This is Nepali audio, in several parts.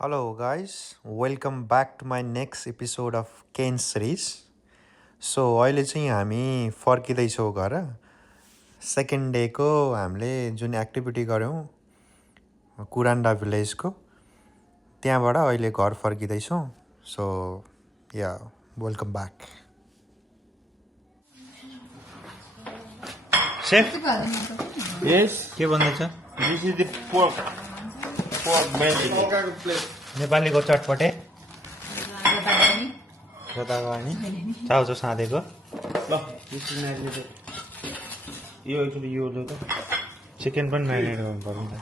Hello, guys. Welcome back to my next episode of Kane series. So अहिले चाहिँ हामी फर्किँदैछौँ घर सेकेन्ड डेको हामीले जुन एक्टिभिटी गऱ्यौँ कुरान्डा भिलेजको त्यहाँबाट अहिले घर फर्किँदैछौँ. सो या वेलकम ब्याक. सेफ Yes, के भन्दैछ? this is the pork belly. नेपालीको चटपटे गदागानी चाउचाउ साँधेको ल this is marinated. यो एकचोटि यो लो त चिकन पनि म्यारिनेट गर्नु पर्छ.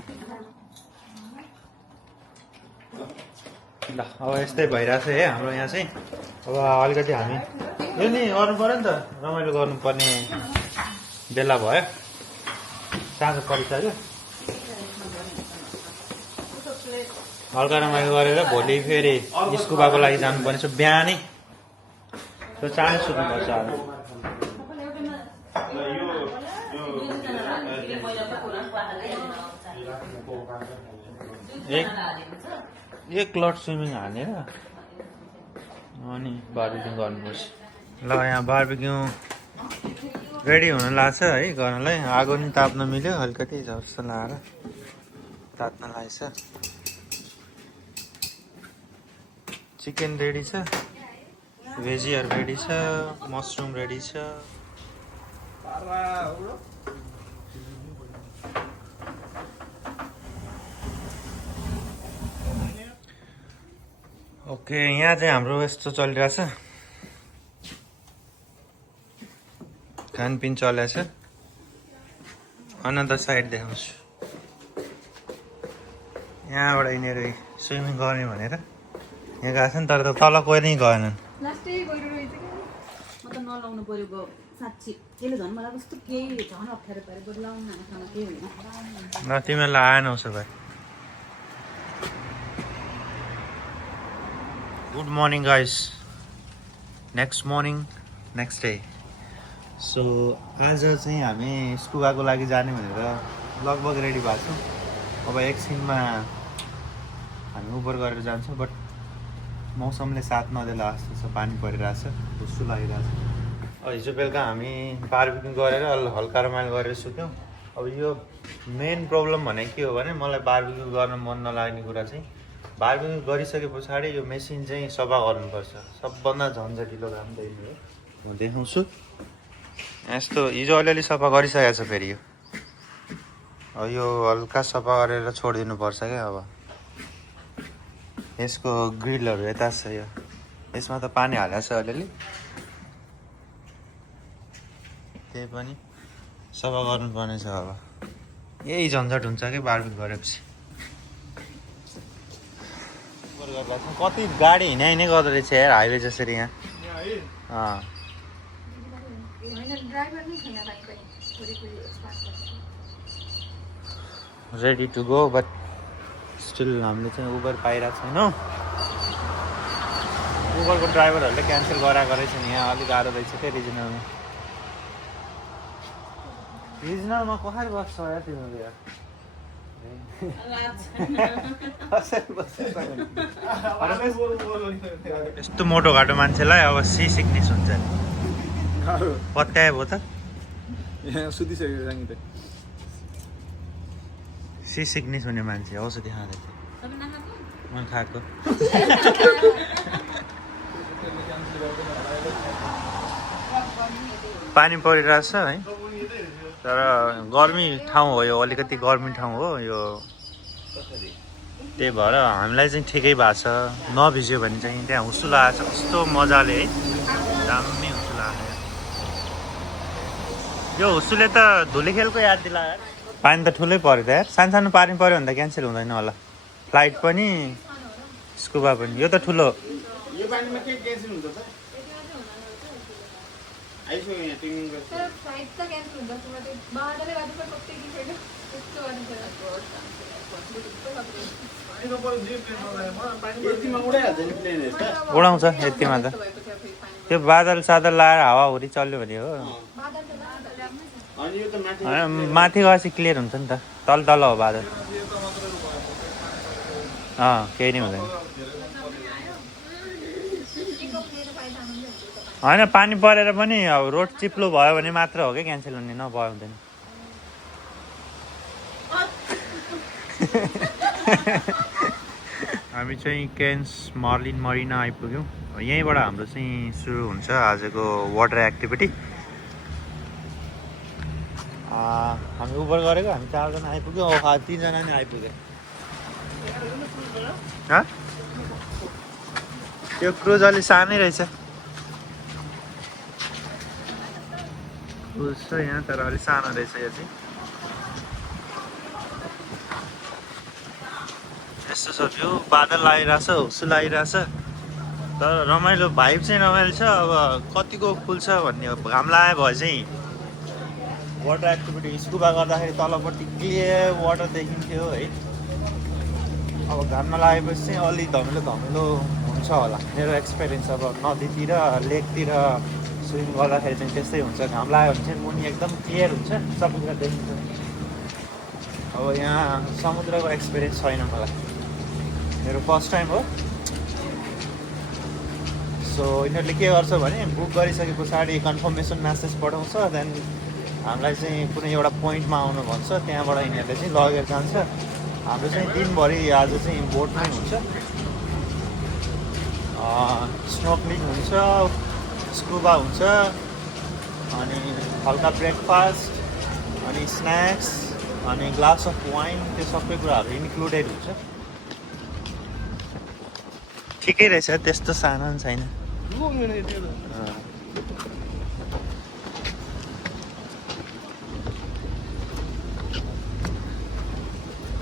ल अब यस्तै भइरहेछ है हाम्रो यहाँ चाहिँ. अब अलिकति हामी यो नि गर्नु पऱ्यो नि त, रमाइलो गर्नुपर्ने बेला भयो. साँझ परिसक्यो. हल्का रमाइलो गरेर भोलि फेरि स्कुबाको लागि जानुपर्ने छ बिहानै. त्यो चाँडै सुत्नुपर्छ आज. एक लट स्विमिङ हानेर अनि बार्बिक्यू गर्नुपर्छ. ल यहाँ बार्बिक्यू रेडी हुन लाग्छ है गर्नलाई. आगो नि ताप्न मिल्यो, अलिकति जस्तो लगाएर ताप्न लागेछ. चिकन रेडी छ, भेजीहरू रेडी छ, मसरुम रेडी छ. ओके, यहाँ चाहिँ हाम्रो यस्तो चलिरहेछ, खानपिन चलेछ. अनदर साइड देखाउँछु. यहाँबाट यिनीहरू स्विमिङ गर्ने भनेर यहाँ गएको छ नि, तर तल कोही नै गएनन्. लास्टै गइरहेछ कि म त नलाउनु पर्यो साँच्ची. त्यसले झन् मलाई कस्तो केही झन् अप्ठ्यारो पाऱ्यो. बरु लाउनु खाना केही होइन. ल तिमीहरूलाई आएन उसो भए. Good morning guys. Next morning, next day. So आज चाहिँ हामी स्कुबाको लागि जाने भनेर लगभग रेडी भएको छौँ. अब एकछिनमा हामी उबर गरेर जान्छौँ, बट मौसमले साथ नदेला जस्तो छ. पानी परिरहेछ, हुस्सु लागिरहेछ. हिजो बेलुका हामी बार्बिक्यू गरेर हल्का रमाइलो गरेर सुत्यौँ. अब यो मेन प्रब्लम भने के हो भने मलाई बार्बिक्यू गर्न मन नलाग्ने कुरा चाहिँ बार्बिक्यू गरिसके पछाडि यो मेसिन चाहिँ सफा गर्नुपर्छ. सबभन्दा झन्झटिलो काम त्यही हो. म देखाउँछु. यस्तो हिजो अलिअलि सफा गरिसकेको छ. फेरि यो हल्का सफा गरेर छोडिदिनुपर्छ क्या. अब यसको ग्रिलहरू यता छ. यो यसमा त पानी हालेको छ अलिअलि, त्यही पनि सफा गर्नुपर्ने छ. अब यही झन्झट हुन्छ कि बार्बिक्यू गरेपछि. कति गाडी हिँड्ने गर्दो रहेछ यार हाइवे जसरी यहाँ. Ready to go, but still हामीले चाहिँ उबर पाइरहेको छैनौँ. उबरको ड्राइभरहरूले क्यान्सल गराएको रहेछ नि. यहाँ अलिक गाह्रो रहेछ क्या रिजनलमा. रिजनलमा कसरी बस्छ यार तिमीहरू यार. यस्तो मोटो घाटो मान्छेलाई अब सी सिक्नेस हुन्छ नि. पत्याए भयो त सी सिक्नेस हुने मान्छे औषधि खाँदै थियो. मैले खाएको. पानी परिरहेछ है, तर गर्मी ठाउँ हो यो. अलिकति गर्मी ठाउँ हो यो. त्यही भएर हामीलाई चाहिँ ठिकै भएको छ. नभिज्यो भने चाहिँ त्यहाँ हुस्सु लागेको छ कस्तो मजाले है. दामी हुस्सु लाग्यो. यो हुस्सुले त धुली खेलको याद दिलायो. पानी त ठुलै पऱ्यो त यार. सानो पानी पऱ्यो भने त क्यान्सल हुँदैन होला. फ्लाइट पनि स्कुबा पनि. यो त ठुलो. यो पानीमा के क्यान्सल हुन्छ त? आइसक्यो यहाँ ट्रेनिङ गर्छ. फ्लाइट त क्यान्सल हुन्छ. त्यो बाटोले बाटो पर कतै के छैन. त्यस्तो गर्नु पर्छ. यतिमा उडाइहाल्छ नि प्लेन यस्तो. उडाउँछ यतिमा त. त्यो बादल सादल लगाएर हावाहुरी चल्यो भने हो. अनि यो त माथि माथि गएपछि क्लियर हुन्छ नि त. तल हो बादल. केही नै हुँदैन होइन पानी परेर पनि अब रोड चिप्लो भयो भने मात्र हो क्या क्यान्सल हुने नभए हुँदैन हामी चाहिँ केन्स मार्लिन मरिना आइपुग्यौँ यहीँबाट हाम्रो चाहिँ सुरु हुन्छ आजको वाटर एक्टिभिटी हामी उबर गरेको हामी 4 जना आइपुग्यौँ 3 जना नै आइपुग्यो त्यो क्रुज अलि सानै रहेछ क्रुज छ यहाँ तर अलि सानो रहेछ यो चाहिँ यस्तो छ भ्यू बादल आइरहेछ हुसुल आइरहेछ तर रमाइलो भाइब चाहिँ रमाइलो छ अब कतिको खुल्छ भन्ने हो घाम लाग्यो भए चाहिँ वाटर एक्टिभिटी स्कुबा गर्दाखेरि तलपट्टि क्लियर वाटर देखिन्थ्यो है अब घाम नलागेपछि चाहिँ अलि धमिलो हुन्छ होला मेरो एक्सपिरियन्स अब नदीतिर लेकतिर स्विमिङ गर्दाखेरि चाहिँ त्यस्तै हुन्छ घाम लाग्यो भने चाहिँ मुनि एकदम क्लियर हुन्छ सबै कुरा देखिन्छ अब यहाँ समुद्रको एक्सपिरियन्स छैन मलाई मेरो फर्स्ट टाइम हो सो यिनीहरूले के गर्छ भने बुक गरिसके पछाडि कन्फर्मेसन म्यासेज पठाउँछ देन हामीलाई चाहिँ कुनै एउटा पोइन्टमा आउनु भन्छ त्यहाँबाट यिनीहरूले चाहिँ लगेर जान्छ हाम्रो चाहिँ दिनभरि आज चाहिँ बोटमै हुन्छ स्नोक्लिङ हुन्छ स्कुबा हुन्छ अनि हल्का ब्रेकफास्ट अनि स्न्याक्स अनि ग्लास अफ वाइन त्यो सबै कुराहरू इन्क्लुडेड हुन्छ ठिकै रहेछ त्यस्तो सानो पनि छैन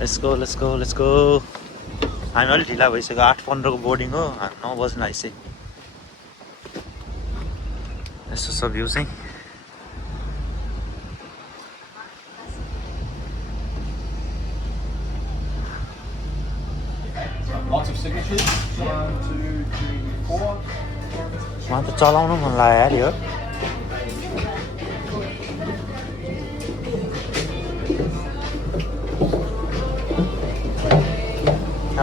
Let's go. हामी अलिक ढिला भइसक्यो 8:15 को बोर्डिङ हो 9 बज्न आइसक्यो यस्तो छ भ्यू चाहिँ Lots of signatures. 1, 2, 3, 4. मलाई त चलाउनु मन लाग्यो यार यो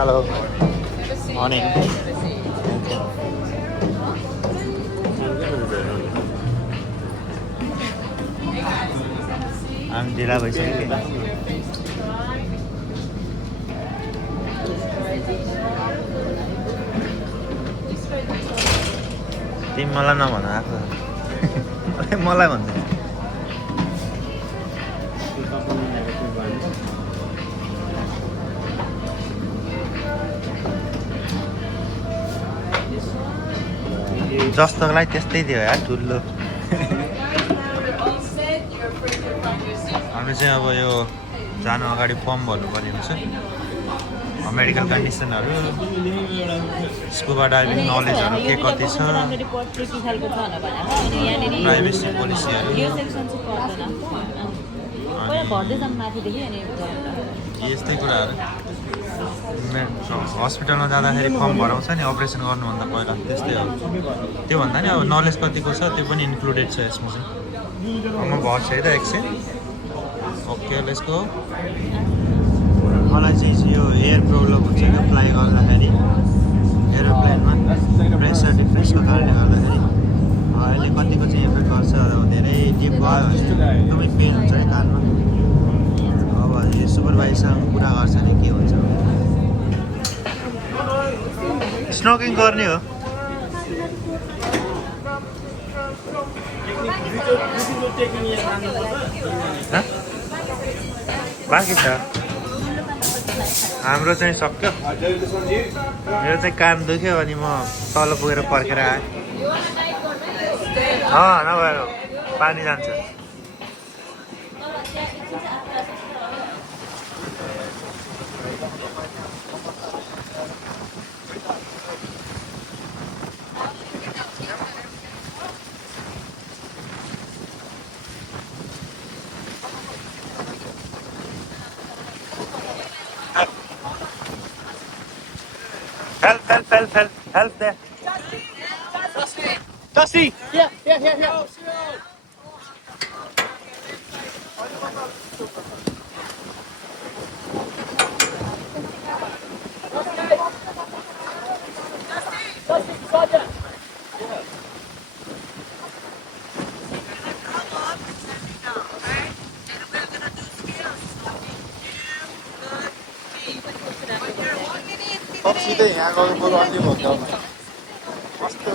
हेलो मर्निङ हामी ढिला भइसक्यो तिमी मलाई नभन आएको मलाई भन्दैन जस्तोलाई त्यस्तै थियो यार ठुलो हामी चाहिँ अब यो जानु अगाडि फर्म भर्नुपर्ने हुन्छ मेडिकल कन्डिसनहरू स्कुबा डाइभिङ नलेजहरू के कति छ प्राइभेसी पोलिसीहरू यस्तै कुराहरू हस्पिटलमा जाँदाखेरि फर्म भराउँछ नि अपरेसन गर्नुभन्दा पहिला त्यस्तै हो त्योभन्दा नि अब नलेज कतिको छ त्यो पनि इन्क्लुडेड छ यसमा चाहिँ म भर्छ है त एकछिन ओके लेट्स गो मलाई चाहिँ यो एयर प्रब्लम हुन्छ क्या फ्लाइ गर्दाखेरि एरोप्लेनमा प्रेसर डिफ्रेन्सको कारणले गर्दाखेरि अहिले कतिको चाहिँ इफेक्ट गर्छ अब धेरै डिप भयो भने एकदमै पेन हुन्छ है कानमा अब यो सुपरभाइजरसँग कुरा गर्छ नि के हुन्छ स्नोकिङ गर्ने हो बाँकी छ हाम्रो चाहिँ सक्यो मेरो चाहिँ कान दुख्यो अनि म तल पुगेर फर्केर आएँ नभएर पानी जान्छ Help there. Dusty. Yeah. सिधै यहाँ गएको बरु अलि भयो कस्तो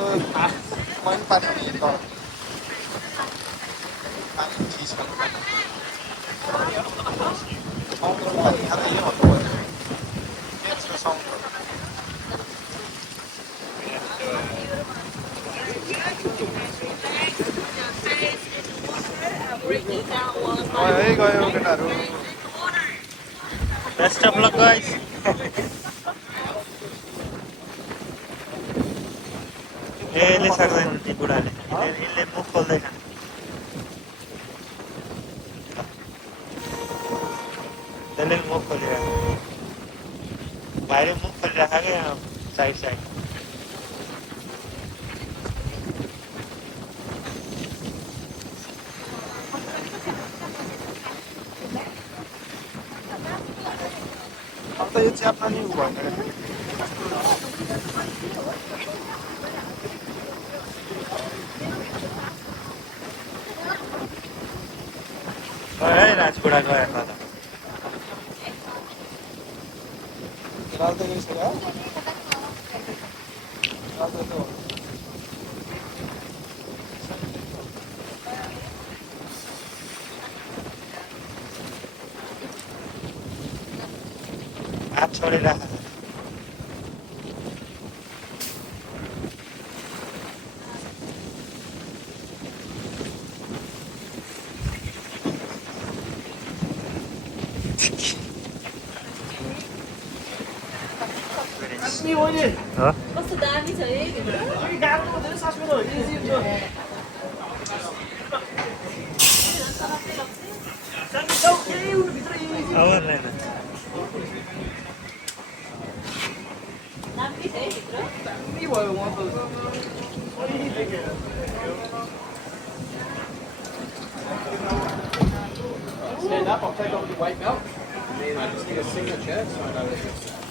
मैले पानी पिएँ त पानी चिज समुद्रको पानी खाँदै यही भन्नु पर्यो के छ समुद्र है गयो केटाहरू बेस्ट अफ लक गाइस यसले सक्दैन ती बुढाले यसले मुख खोल्दैन त्यसले मुख खोलिरहेको भाइले मुख खोलिरहेको क्या साइड साइड अब त यो च्याप्न नि भएन है राजपुरा गएर त राल्दै रहेछ क्या राल्दै त हो हात छोडिराख कस्तो दामी छ है दामी छ है भित्र Stand up, I'll take off your weight belt. And then I just need a signature so I know that it's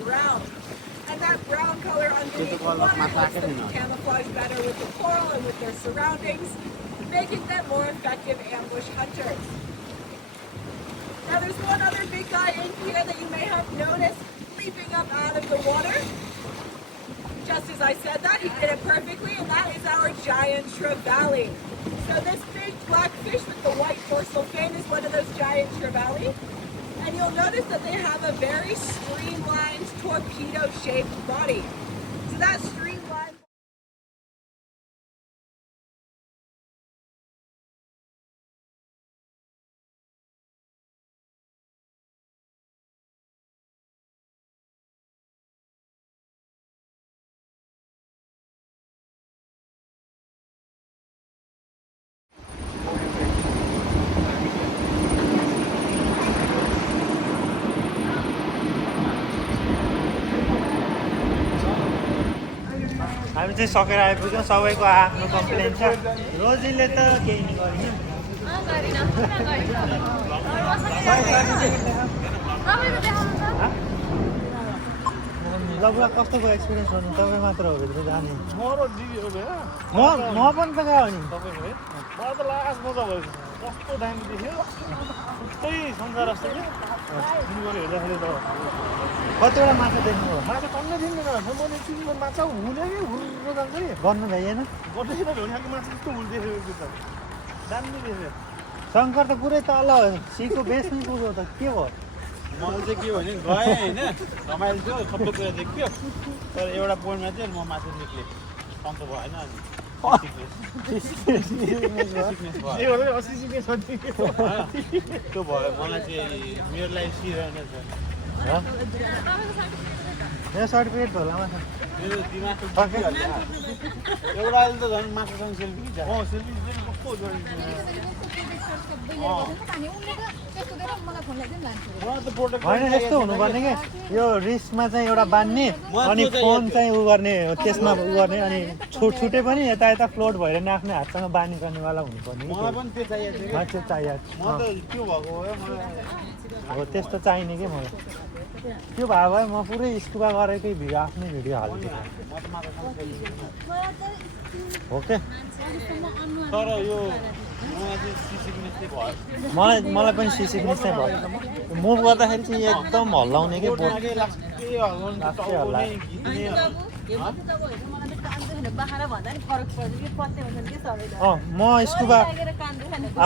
brown. And that brown color underneath the water helps them to camouflage better with the coral and with their surroundings, making them more effective ambush hunters. Now there's one other big guy in here that you may have noticed leaping up out of the water. Just as I said that, he did it perfectly, and that is our giant trevally. So this big black fish with the white dorsal fin is one of those giant trevally. And you'll notice that they have a very streamlined torpedo-shaped body. So that streamlined... हामी चाहिँ सकेर आइपुग्यौँ सबैको आफ्नो कम्प्लेन छ रोजीले त केही नि गरिन ल बुवा कस्तोको एक्सपिरियन्स भन्नु तपाईँ मात्र हो भित्र जाने म पनि त गयो नि मलाई त लास्ट मजा भयो कस्तो दामी देख्यो उस्तै संसार जस्तो क्या तिमीले हेर्दाखेरि त कतिवटा माछा देख्नुभयो माछा टन्नै थिएन मैले चिजमा माछा हुने कि हुनु जान्छ कि गर्नु भएन गर्दैछ भने खालको माछा जस्तो हुल देखेको त दामी देख्यो शङ्कर त पुरै तल सिको बेसमै पुग्यो त के भयो मलाई चाहिँ के भने गएँ होइन रमाइलो थियो सबै कुरा देख्यो तर एउटा पोइन्टमा चाहिँ म माथि निक्लेँ सन्चो भएन अनि त्यो भयो मलाई चाहिँ मेरो लागि सिरहेन छ मेरो सर्टिफिकेट होला मेरो दिमाग एउटा अहिले त झन् माछासँग सेल्फी खिच्छ सेल्फी कस्तो होइन यस्तो हुनुपर्ने कि यो रिस्कमा चाहिँ एउटा बान्ने अनि फोन चाहिँ उ गर्ने त्यसमा उ गर्ने अनि छुटे पनि यता यता फ्लोट भएर नि आफ्नो हातसँग बानी गर्नेवाला हुनुपर्ने मलाई पनि त्यो चाहिएको थियो त्यो चाहिएको म त त्यो भएको हो मलाई हो त्यस्तो चाहिने कि मलाई त्यो भए भए म पुरै स्कुबा गरेकै भिडियो आफ्नै भिडियो हाल्छु हो के तर यो मलाई चाहिँ सिक्नेस चाहिँ भयो मलाई पनि सिक्नेस नै भयो मुभ गर्दाखेरि चाहिँ एकदम हल्लाउने के बोट म स्कुबा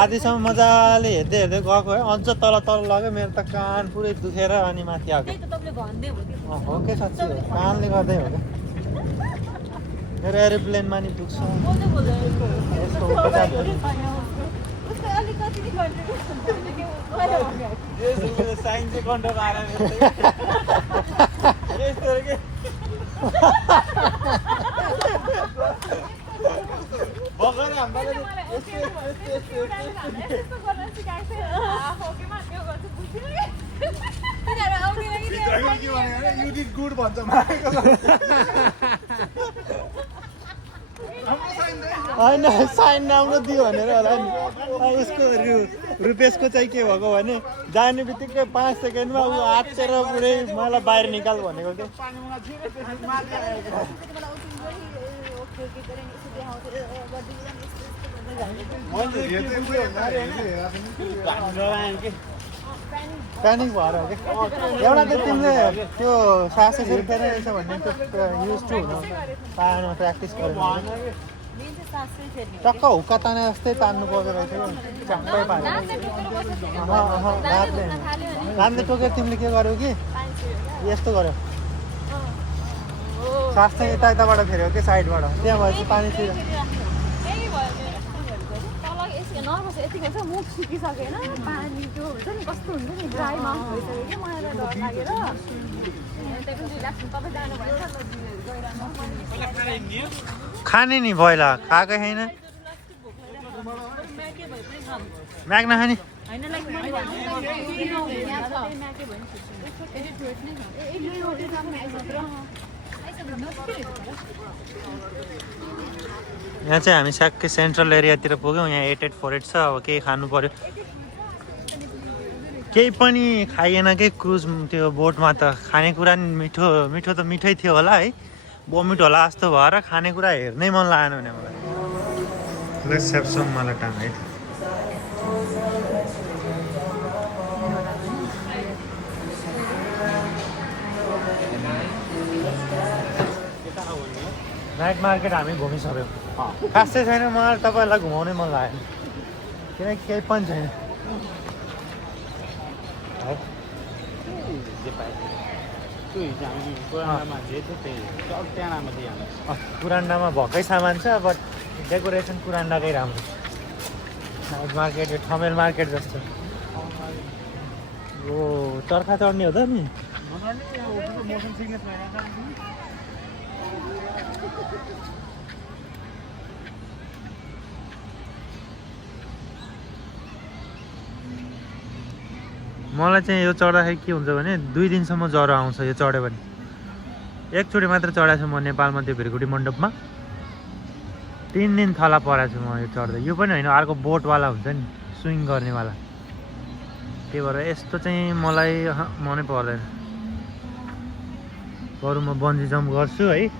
आधीसम्म मजाले हेर्दै हेर्दै गएको है अझ तल लग्यो मेरो त कान पुरै दुखेर अनि माथि आएको हो के साँच्ची हो कानले गर्दै हो क्या मेरो एरोप्लेनमा नि दुख्छ यस्तो साइन चाहिँ कन्ट्रोल आएर भर्खर गुड भन्छ होइन साइन राम्रो दियो भनेर होला नि उसको रुपेशको चाहिँ के भएको भने जाने बित्तिकै 5 सेकेन्डमा ऊ आँचेर पुरै मलाई बाहिर निकाल भनेको क्या प्यानिक भएर हो क्या एउटा त तिमीले त्यो सासै फेरि रहेछ भन्ने त्यो युज टु हुनु पाएन प्र्याक्टिस गरेर टक्क हुक्का ताने जस्तै तान्नु पर्दो रहेछ च्याप्पै पारेर रामले टोकेर तिमीले के गर्यौ कि यस्तो गर्यो सास चाहिँ यता यताबाट फेऱ्यो कि साइडबाट त्यहाँ भएपछि पानी नर्भस यतिको छ मुख सुकिसकेन पानी त्यो हुन्छ नि कस्तो हुन्छ नि ड्राई माउथ भइसक्यो कि मलाई त डर लागेर त्यही पनि रिल्याक्स तपाईँ जानुभएछ खाने नि पहिला खाएकै छैन म्याग नखाने यहाँ चाहिँ हामी स्याक्कै सेन्ट्रल एरियातिर पुग्यौँ यहाँ 8848 छ अब केही खानु पर्यो केही पनि खाइएन कि क्रुज त्यो बोटमा त खानेकुरा नि मिठो त मिठै थियो होला है बमिट होला जस्तो भएर खानेकुरा हेर्नै मन लागेन भने मलाई सेप्सम मलाई टाङ है नाइट मार्केट हामी घुमिसक्यौँ खासै छैन मलाई तपाईँहरूलाई घुमाउनै मन लागेन किनकि केही पनि छैन कुरान्डामा भएकै सामान छ बट डेकोरेसन कुरान्डाकै राम्रो नाइट मार्केट यो ठमेल मार्केट जस्तो ओ चर्खा चढ्ने हो त नि मलाई चाहिँ यो चढ्दाखेरि के हुन्छ भने 2 दिनसम्म ज्वरो आउँछ यो चढ्यो भने एकचोटि मात्र चढाएको छु म नेपालमा त्यो भिरकुटी मण्डपमा 3 दिन थला परेको छु म यो चढ्दा यो पनि होइन अर्को बोटवाला हुन्छ नि स्विङ गर्नेवाला त्यही भएर यस्तो चाहिँ मलाई मनै पर्दैन बरु म बन्जी जम्प गर्छु है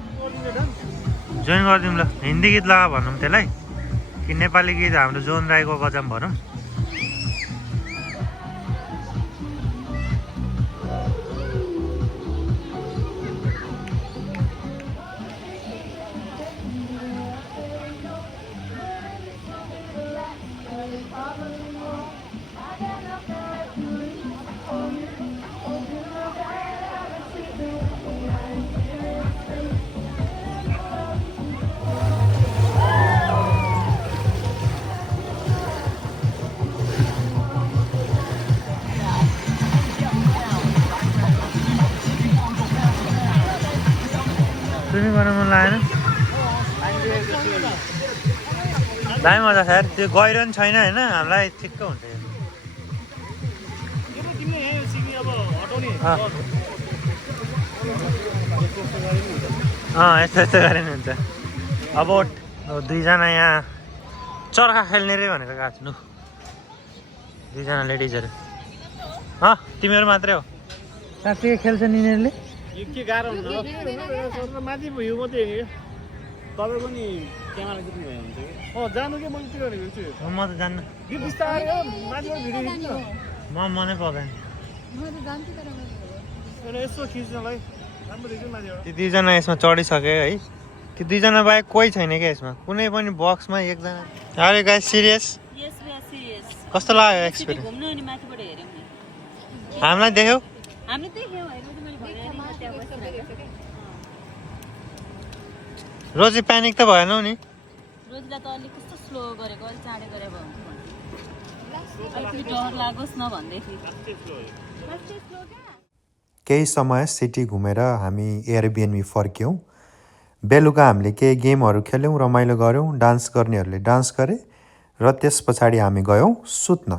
जोइन गरिदिउँ ल हिन्दी गीत लगा भनौँ त्यसलाई कि नेपाली गीत हाम्रो जोन राईको गजम भनौँ स्विमिङ गर्न मन लागेन दामी मजा छ यार त्यो गहिरो पनि छैन होइन हामीलाई ठिक्क हुन्छ यो यो त तिमीले यहाँ सिक्ने अब हटाउने यस्तो यस्तो गरे नि हुन्छ अब दुईजना यहाँ चर्खा खेल्ने रे भनेर गएको छु दुईजना लेडिजहरू तिमीहरू मात्रै हो साँच्चै खेल्छ नि यिनीहरूले यो के गाह्रो हुन्छ माथि भ्यू मात्रै हेर्ने तपाईँको नि क्यामेरा खिच्नु भयो हुन्छ कि जानु के मैले त्यो भनेको छु म त जान्न यो बिस्तारै हो माथिबाट भिडियो खिच्नु मनै पर्दैन यसो खिच्नलाई राम्रो देख्छ माथिबाट ती दुईजना यसमा चढिसक्यो है ती दुईजना बाहेक कोही छैन क्या यसमा कुनै पनि बक्समा एकजना अरे गाइस सिरियस कस्तो लाग्यो एक्सपिरियन्स घुम्नु अनि माथिबाट हेर्यौँ नि हामीलाई देख्यौ हामीले देख्यौँ मैले भने रोजी प्यानिक त भएनौ नि रोजीलाई त अलिक कस्तो स्लो गरेको अलिक चाँडै गरे भयो अलिकति डर लागोस् न भन्दै थिएँ केही समय सिटी घुमेर हामी एयरबिएनबी फर्क्यौँ बेलुका हामीले केही गेमहरू खेल्यौँ रमाइलो गऱ्यौँ डान्स गर्नेहरूले डान्स गरे र त्यस पछाडि हामी गयौँ सुत्न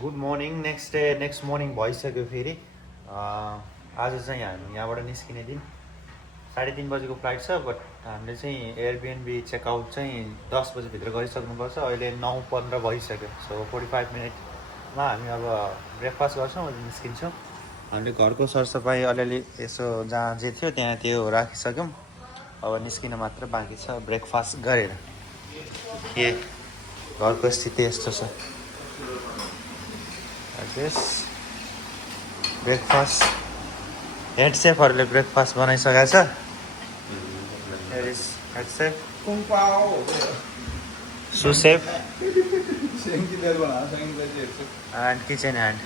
गुड मर्निङ नेक्स्ट मर्निङ भइसक्यो फेरि आज चाहिँ हामी यहाँबाट निस्किने दिन 3:30 बजेको फ्लाइट छ बट हामीले चाहिँ एयरबिएनबी चेकआउट चाहिँ 10 बजेभित्र गरिसक्नुपर्छ अहिले 9:15 भइसक्यो सो 45 मिनटमा हामी अब ब्रेकफास्ट गर्छौँ अनि निस्किन्छौँ हामीले घरको सरसफाइ अलिअलि यसो जहाँ जे थियो त्यहाँ त्यो राखिसक्यौँ अब निस्किन मात्र बाँकी छ ब्रेकफास्ट गरेर के घरको स्थिति यस्तो छ ब्रेकफास्ट हेड सेफहरूले ब्रेकफास्ट बनाइसकेको छ head chef sous chef and kitchen hand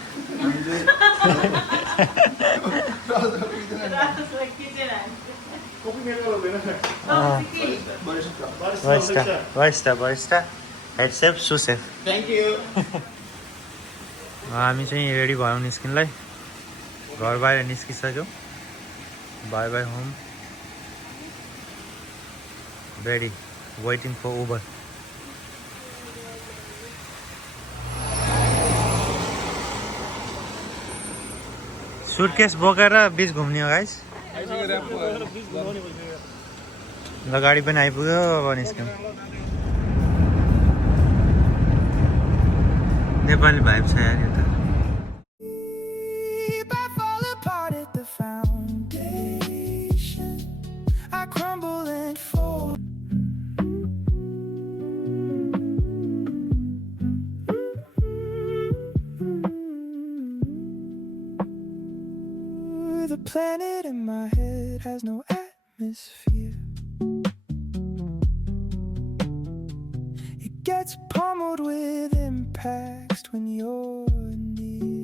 barista head chef sous chef Thank you. हामी चाहिँ रेडी भयौँ निस्किनलाई घर बाहिर निस्किसक्यौँ bye bye home ready waiting for Uber suitcase बोकेर बिच घुम्ने हो गाइस ल गाडी पनि आइपुग्यो अब निस्क्यौँ नेपाली भाइब छ यार यो त The planet in my head has no atmosphere. It gets pummeled with impacts when you're near.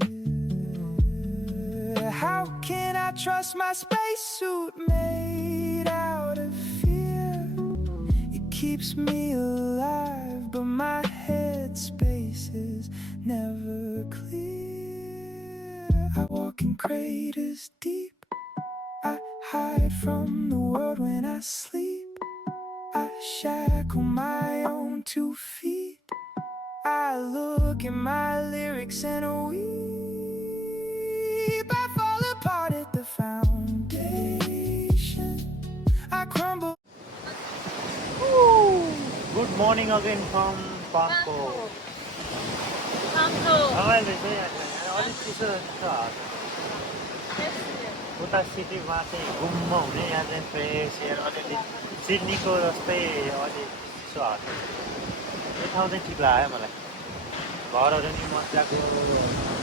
How can I trust my spacesuit made out of fear? It keeps me alive, but my headspace is never clear. I walk in craters deep. I hide from the world when I sleep. I shackle my own 2 feet. I look at my lyrics and weep. I fall apart at the foundation. I crumble. Good morning again from Bangkok. रमाइलो रहेछ यहाँ अलिक चिसो छ उता सिटीमा चाहिँ घुम्म हुने यहाँ चाहिँ फ्रेस एयर अलिअलि सिडनीको जस्तै अलिक चिसो हात यो ठाउँ चाहिँ ठिक लाग्यो मलाई घरहरू नि मजाको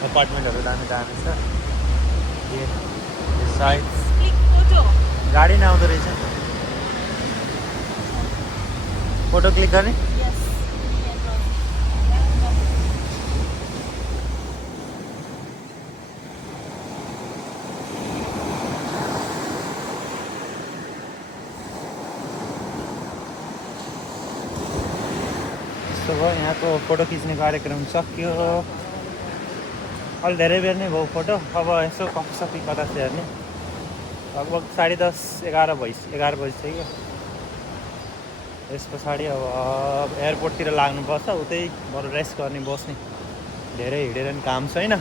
एपार्टमेन्टहरू दामी दामी छ साइड गाडी नआउँदो रहेछ नि फोटो क्लिक गर्ने Yes. यस्तो भयो यहाँको फोटो खिच्ने कार्यक्रम सक्यो अलि धेरै बेर नै भयो फोटो अब यसो कफी कता चाहिँ हेर्ने लगभग 10:30 11 बजिसक्यो यस पछाडि अब एयरपोर्टतिर लाग्नुपर्छ उतै बरु रेस्ट गर्ने बस्ने धेरै हिँडेर नि काम छैन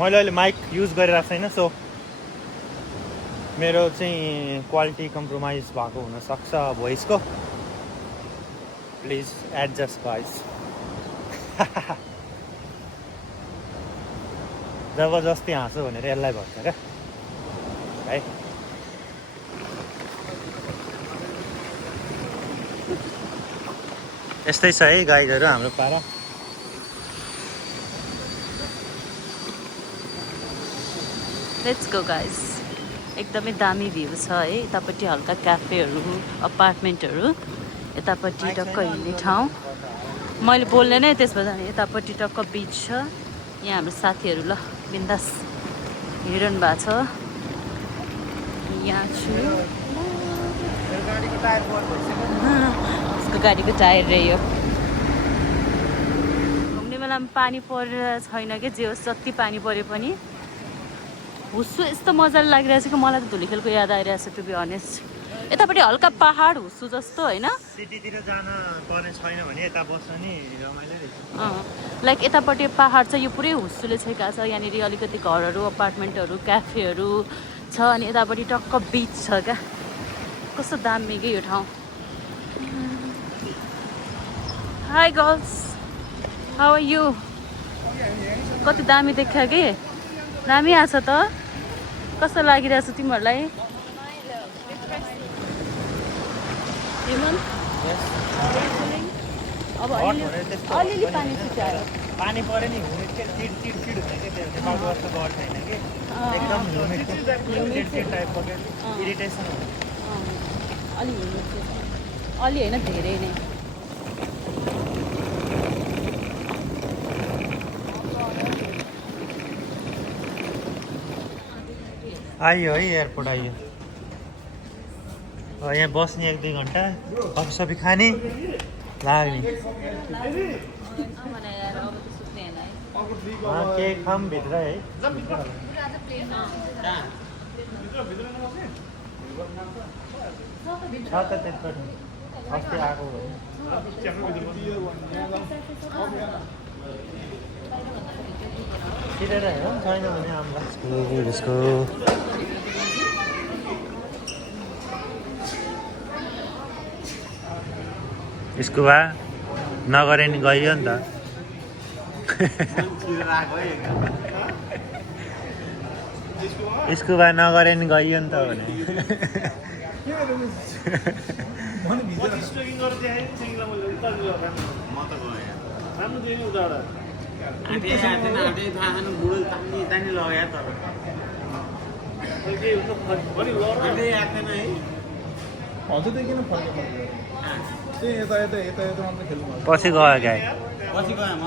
मैले अहिले माइक युज गरिरहेको छैन सो मेरो चाहिँ क्वालिटी कम्प्रोमाइज भएको हुनसक्छ भोइसको प्लिज एडजस्ट गाइस जबरजस्ती हाँसो भनेर यसलाई भन्छ क्या है यस्तै छ है गाइडहरू हाम्रो पारा लेट्स गो गाइस एकदमै दामी भ्यू छ है यतापट्टि हल्का क्याफेहरू अपार्टमेन्टहरू यतापट्टि टक्क हिँड्ने ठाउँ मैले बोल्ने नै त्यसमा जाने यतापट्टि टक्क बिच छ यहाँ हाम्रो साथीहरू ल बिन्दास हिँड्नु भएको छ यहाँ छु उसको गाडीको टायर रह्यो घुम्ने बेलामा पानी परेर छैन कि जे होस् जति पानी परे पनि हुस्सु यस्तो मजाले लागिरहेछ कि मलाई त धुलीखेलको याद आइरहेछ टु बी अनेस्ट यतापट्टि हल्का पहाड हुस्सु जस्तो होइन सिटीतिर जान पर्ने छैन भने यता बस्न नि रमाइलो रहेछ लाइक यतापट्टि पहाड छ यो पुरै हुस्सुले छेका छ यहाँनिर अलिकति घरहरू अपार्टमेन्टहरू क्याफेहरू छ अनि यतापट्टि टक्क बिच छ क्या कस्तो दामी के यो ठाउँ hi girls how are you कति दामी देखा कि दामी आछ त कस्तो लागिरहेछ तिमीहरूलाई अब अलिअलि पानी छिटायो पानी पऱ्यो नि ह्युमिड के चिड हुने कि त्यो नेपालको जस्तो गड छैन कि एकदम ह्युमिड चिड टाइपको के इरिटेसन हुन्छ अलि अलि होइन धेरै नै आइयो है एयरपोर्ट आइयो यहाँ बस्ने 1-2 घन्टा कफी खाने लाग्ने के खाम भित्र है छ त त्यसबाट अस्ति आएको छिटेर हेरौँ छैन भने हामीलाई यसको स्कुबा नगरे नि गइयो नि त स्कुबा नगरे नि गइयो नि त भने पछि गयो क्या पछि गएँ म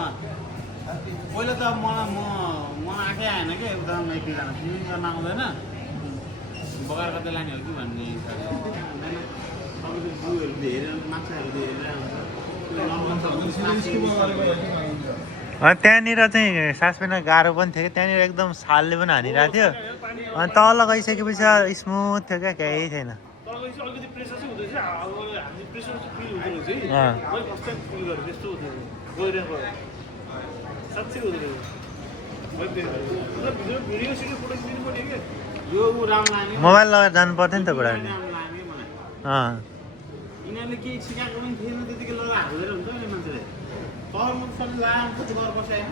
पहिला त मलाई आएकै आएन कि एकदम एकजना स्विमिङ गर्न आउँदैन बगाएर कतै लाने हो कि भन्ने हेरेर माछाहरू हेरेर त्यहाँनिर चाहिँ सास फेर्न गाह्रो पनि थियो कि त्यहाँनिर एकदम छालले पनि हानिरहेको थियो अनि तल गइसकेपछि स्मुथ थियो क्या केही थिएन अलिकति प्रेसर चाहिँ हुँदैछ हामी प्रेसर फिल हुँदो रहेछ है मैले फर्स्ट टाइम फिल गरेँ त्यस्तो हुँदैन गएर साँच्चै हुँदो रहेछ भिडियो सिडियो फोटो खिच्नु पर्यो क्या यो राम्रो लाग्यो मोबाइल लगाएर जानु पर्थ्यो नि त बुढा राम्रो लाग्यो मलाई यिनीहरूले केही सिकाएको पनि थिएन त्यतिकै लगाएर हाल्दै हुन्छ नि मान्छेले सहरमा त सबले लगाएर कति घर बसाएन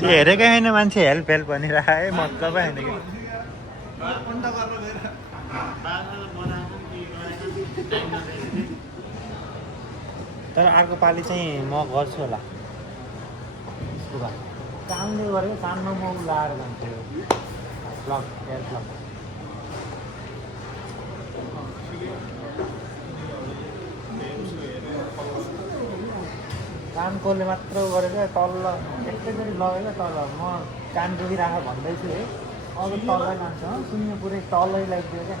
त्यो हेरेकै छैन मान्छे हेल्प भनिरह है मतलबै छैन कि तर अर्को पालि चाहिँ म गर्छु होला कामले गरेको काममा म लाएर जान्छु ब्लग एयर ब्लग कानकोले मात्र गरेर तल एकैचोटि लगेर तल म कान दुखिराख भन्दैछु है अब तल लान्छ शून्य पुरै तलै लगाइदियो क्या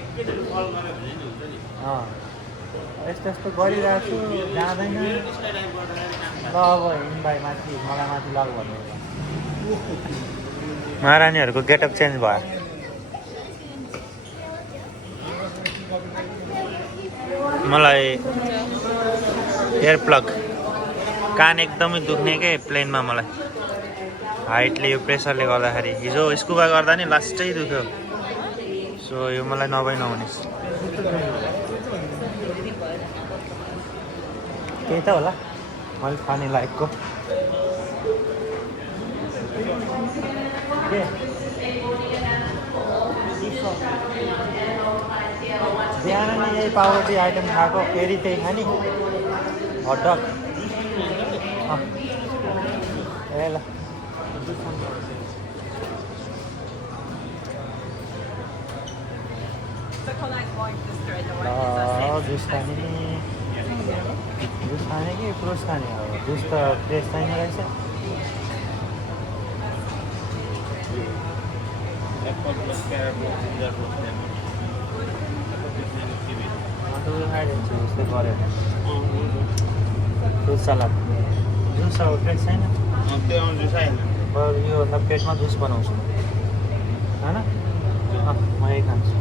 एकैचोटि कल गऱ्यो भने नि हुन्छ नि यस्तो यस्तो गरिरहेको छु जाँदैन ल अब हिँड भाइ माथि मलाई माथि लग भन्ने महारानीहरूको गेटअप चेन्ज भयो मलाई एयर प्लग कान एकदमै दुख्ने के प्लेनमा मलाई हाइटले यो प्रेसरले गर्दाखेरि हिजो स्कुबा गर्दा नि लास्टै दुख्यो सो यो मलाई नहुने त्यही त होला मैले खाने लायकको बिहान नै यही पाउरोटी आइटम खाएको फेरि त्यही खाने हटडग ए ल जुस खाने कि फ्रुट्स खाने अब जुस त फ्रेस चाहिने रहेछ खाइदिन्छु जस्तै गऱ्यो फ्रुट सलाद जुस अब फ्रेस छैन योभन्दा पेटमा जुस बनाउँछु होइन म यही खान्छु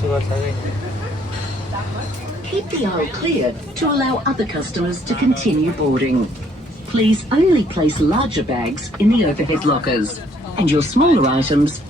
sugar छ कि Keep the aisle clear to allow other customers to continue boarding. Please only place larger bags in the overhead lockers, and your smaller items